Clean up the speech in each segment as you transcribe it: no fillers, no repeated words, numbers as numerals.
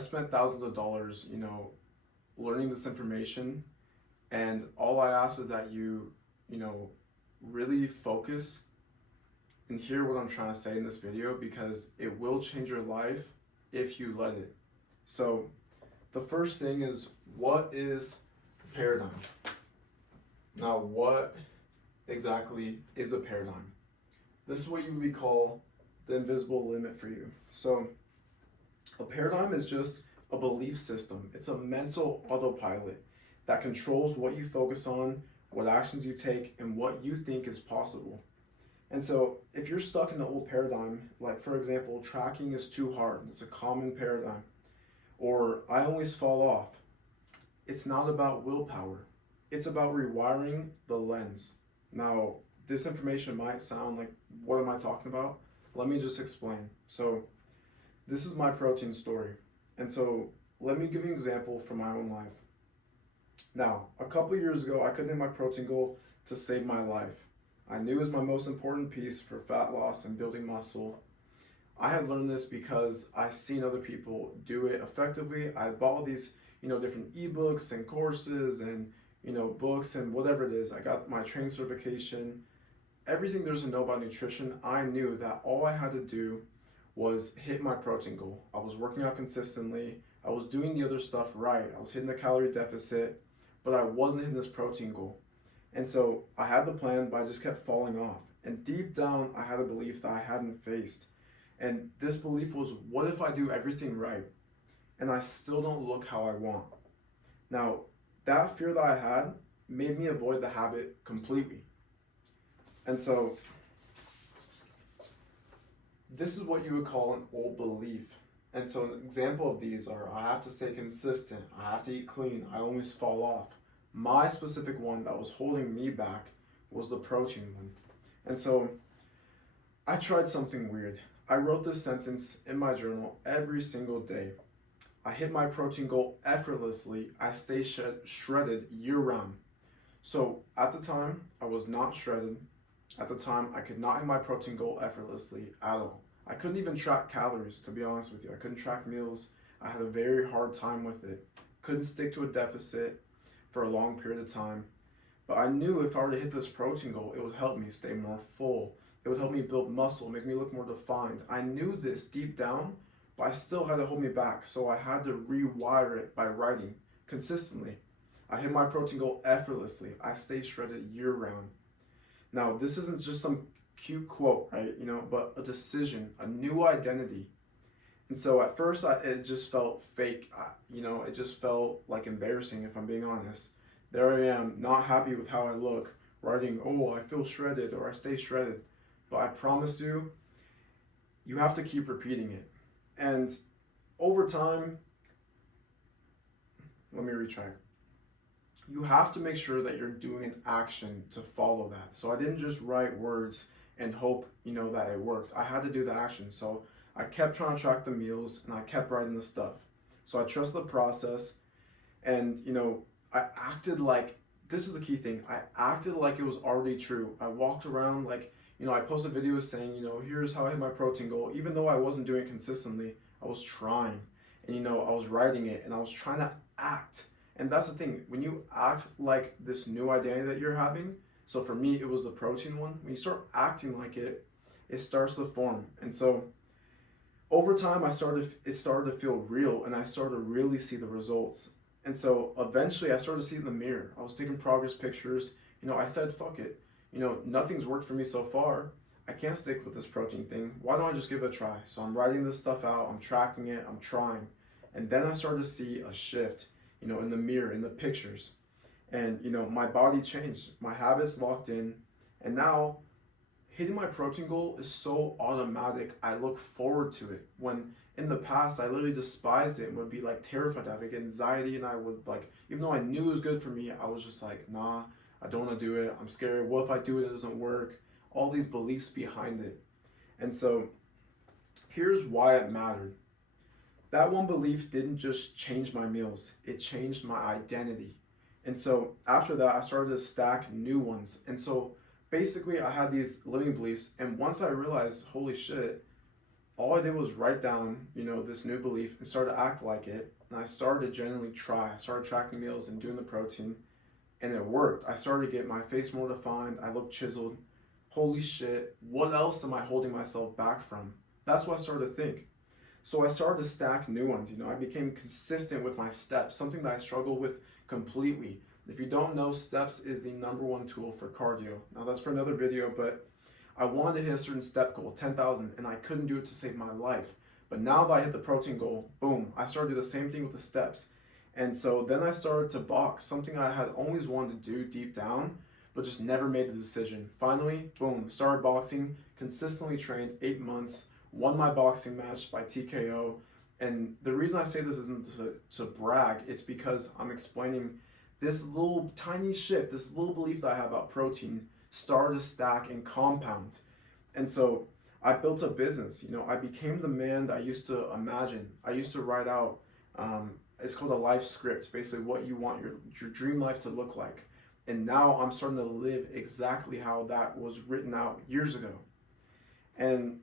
spent thousands of dollars, learning this information, and all I ask is that you know, really focus and hear what I'm trying to say in this video because it will change your life if you let it. So, the first thing is, what is paradigm? Now, what exactly is a paradigm? This is what you would call the invisible limit for you. So, a paradigm is just a belief system. It's a mental autopilot that controls what you focus on, what actions you take, and what you think is possible. And so, if you're stuck in the old paradigm, like for example, tracking is too hard, it's a common paradigm, or I always fall off, it's not about willpower. It's about rewiring the lens. Now, this information might sound like, what am I talking about? Let me just explain. So, this is my protein story. And so, let me give you an example from my own life. Now, a couple years ago, I couldn't hit my protein goal to save my life. I knew it was my most important piece for fat loss and building muscle. I had learned this because I seen other people do it effectively. I bought all these, different ebooks and courses and, books and whatever it is. I got my training certification. Everything there's to know about nutrition, I knew that all I had to do was hit my protein goal. I was working out consistently. I was doing the other stuff right. I was hitting the calorie deficit, but I wasn't hitting this protein goal. And so I had the plan, but I just kept falling off. And deep down, I had a belief that I hadn't faced. And this belief was, what if I do everything right and I still don't look how I want? Now, that fear that I had made me avoid the habit completely. And so this is what you would call an old belief. And so an example of these are, I have to stay consistent, I have to eat clean, I always fall off. My specific one that was holding me back was the protein one. And so I tried something weird. I wrote this sentence in my journal every single day. I hit my protein goal effortlessly. I stay shredded year round. So at the time, I was not shredded. At the time, I could not hit my protein goal effortlessly at all. I couldn't even track calories, to be honest with you. I couldn't track meals. I had a very hard time with it. Couldn't stick to a deficit for a long period of time. But I knew if I were to hit this protein goal, it would help me stay more full. It would help me build muscle, make me look more defined. I knew this deep down, but I still had to hold me back. So I had to rewire it by writing consistently. I hit my protein goal effortlessly. I stay shredded year round. Now, this isn't just some cute quote, right? But a decision, a new identity. And so at first, it just felt fake. It just felt like embarrassing, if I'm being honest. There I am, not happy with how I look, writing, oh, I feel shredded or I stay shredded. But I promise you, you have to keep repeating it. And over time, let me retract. You have to make sure that you're doing an action to follow that. So I didn't just write words and hope, that it worked. I had to do the action. So I kept trying to track the meals and I kept writing the stuff. So I trust the process and, I acted like, this is the key thing, I acted like it was already true. I walked around like, I posted videos saying, here's how I hit my protein goal. Even though I wasn't doing it consistently, I was trying. And, I was writing it and I was trying to act. And that's the thing, when you act like this new identity that you're having, so for me, it was the protein one. When you start acting like it, it starts to form. And so over time, it started to feel real and I started to really see the results. And so eventually I started to see it in the mirror. I was taking progress pictures. I said, fuck it. Nothing's worked for me so far. I can't stick with this protein thing. Why don't I just give it a try? So I'm writing this stuff out. I'm tracking it. I'm trying. And then I started to see a shift, in the mirror, in the pictures. And, my body changed. My habits locked in. And now hitting my protein goal is so automatic. I look forward to it. When in the past, I literally despised it and would be like terrified. I would get anxiety and I would even though I knew it was good for me, I was just like, nah, I don't want to do it. I'm scared. What if I do it, it doesn't work? All these beliefs behind it. And so here's why it mattered. That one belief didn't just change my meals. It changed my identity. And so after that, I started to stack new ones. And so basically I had these limiting beliefs. And once I realized, holy shit, all I did was write down, this new belief and start to act like it. And I started to genuinely try. I started tracking meals and doing the protein, and it worked. I started to get my face more defined. I looked chiseled. Holy shit, what else am I holding myself back from? That's what I started to think. So I started to stack new ones. I became consistent with my steps, something that I struggled with completely. If you don't know, steps is the #1 tool for cardio. Now that's for another video, but I wanted to hit a certain step goal, 10,000, and I couldn't do it to save my life. But now that I hit the protein goal, boom, I started to do the same thing with the steps. And so then I started to box, something I had always wanted to do deep down, but just never made the decision. Finally, boom, started boxing, consistently trained 8 months, won my boxing match by TKO. And the reason I say this isn't to brag, it's because I'm explaining this little tiny shift, this little belief that I have about protein started to stack and compound. And so I built a business. I became the man that I used to imagine. I used to write out, it's called a life script, basically what you want your dream life to look like. And now I'm starting to live exactly how that was written out years ago. And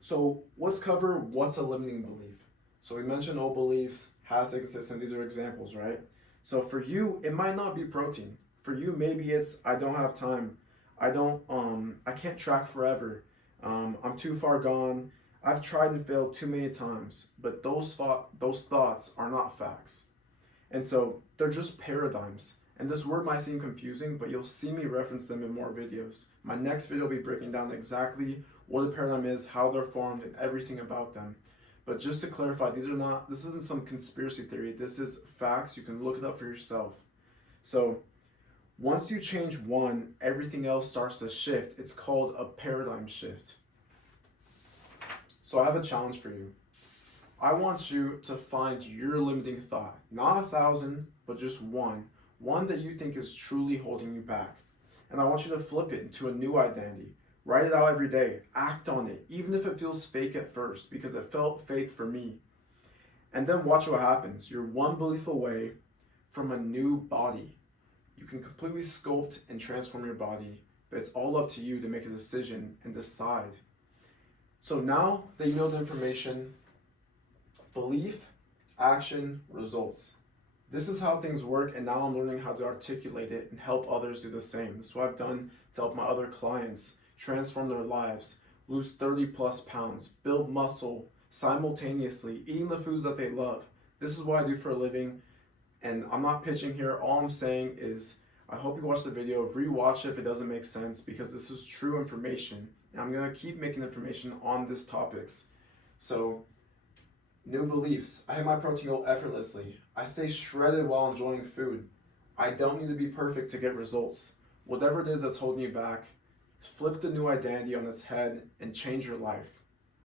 so let's cover what's a limiting belief. So we mentioned old beliefs, has to consistent, these are examples, right? So for you, it might not be protein. For you, maybe it's, I don't have time. I can't track forever. I'm too far gone. I've tried and failed too many times, but those thoughts are not facts. And so they're just paradigms. And this word might seem confusing, but you'll see me reference them in more videos. My next video will be breaking down exactly what a paradigm is, how they're formed, and everything about them. But just to clarify, this isn't some conspiracy theory. This is facts. You can look it up for yourself. So once you change one, everything else starts to shift. It's called a paradigm shift. So I have a challenge for you. I want you to find your limiting thought. Not 1,000, but just one that you think is truly holding you back. And I want you to flip it into a new identity. Write it out every day. Act on it, even if it feels fake at first, because it felt fake for me. And then watch what happens. You're one belief away from a new body. You can completely sculpt and transform your body, but it's all up to you to make a decision and decide. So now that you know the information, belief, action, results. This is how things work, and now I'm learning how to articulate it and help others do the same. This is what I've done to help my other clients transform their lives, lose 30+ pounds, build muscle simultaneously, eating the foods that they love. This is what I do for a living, and I'm not pitching here. All I'm saying is I hope you watch the video, rewatch it if it doesn't make sense, because this is true information, and I'm going to keep making information on these topics. So, new beliefs. I hit my protein goal effortlessly. I stay shredded while enjoying food. I don't need to be perfect to get results. Whatever it is that's holding you back, flip the new identity on its head and change your life.